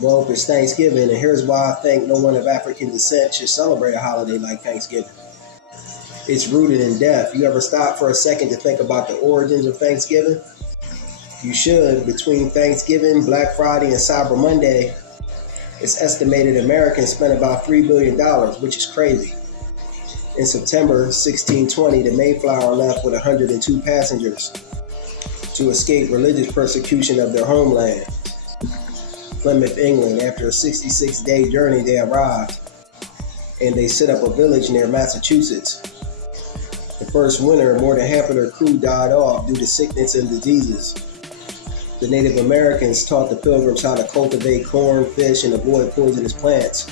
Well, it's Thanksgiving, and here's why I think no one of African descent should celebrate a holiday like Thanksgiving. It's rooted in death. You ever stop for a second to think about the origins of Thanksgiving? You should. Between Thanksgiving, Black Friday, and Cyber Monday, it's estimated Americans spent about $3 billion, which is crazy. In September 1620, the Mayflower left with 102 passengers to escape religious persecution of their homeland, Plymouth, England. After a 66-day journey, they arrived, and they set up a village near Massachusetts. The first winter, more than half of their crew died off due to sickness and diseases. The Native Americans taught the Pilgrims how to cultivate corn, fish, and avoid poisonous plants.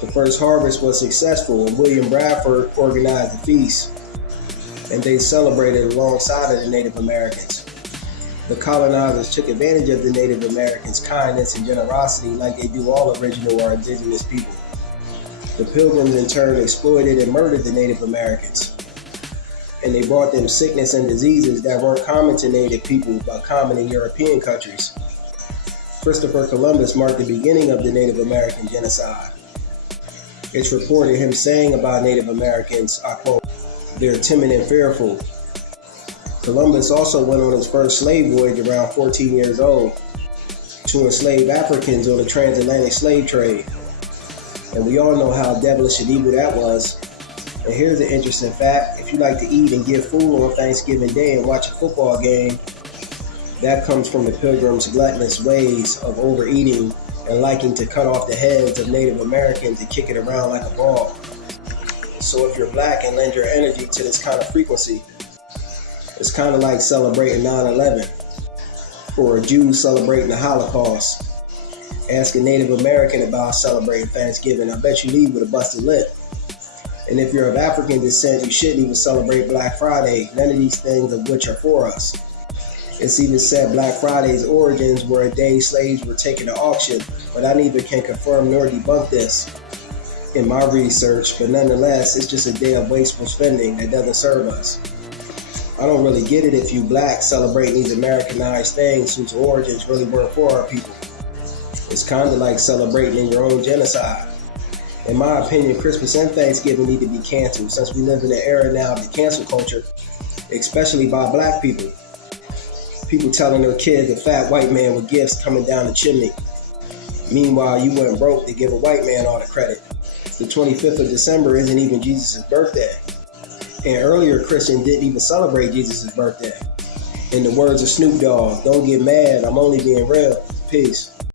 The first harvest was successful, and William Bradford organized the feast, and they celebrated alongside of the Native Americans. The colonizers took advantage of the Native Americans' kindness and generosity like they do all original or indigenous people. The Pilgrims in turn exploited and murdered the Native Americans, and they brought them sickness and diseases that weren't common to Native people but common in European countries. Christopher Columbus marked the beginning of the Native American genocide. It's reported him saying about Native Americans, I quote, "They're timid and fearful." Columbus also went on his first slave voyage around 14 years old to enslave Africans on the transatlantic slave trade. And we all know how devilish and evil that was. And here's an interesting fact. If you like to eat and get full on Thanksgiving Day and watch a football game, that comes from the Pilgrims' gluttonous ways of overeating and liking to cut off the heads of Native Americans and kick it around like a ball. So if you're black and lend your energy to this kind of frequency, it's kind of like celebrating 9/11 or a Jew celebrating the Holocaust. Ask a Native American about celebrating Thanksgiving. I bet you leave with a busted lip. And if you're of African descent, you shouldn't even celebrate Black Friday. None of these things of which are for us. It's even said Black Friday's origins were a day slaves were taken to auction, but I neither can confirm nor debunk this in my research, but nonetheless, it's just a day of wasteful spending that doesn't serve us. I don't really get it if you black celebrating these Americanized things whose origins really weren't for our people. It's kind of like celebrating in your own genocide. In my opinion, Christmas and Thanksgiving need to be canceled since we live in an era now of the cancel culture, especially by black people. People telling their kids a fat white man with gifts coming down the chimney. Meanwhile, you went broke to give a white man all the credit. The 25th of December isn't even Jesus' birthday. And earlier Christians didn't even celebrate Jesus' birthday. In the words of Snoop Dogg, don't get mad, I'm only being real. Peace.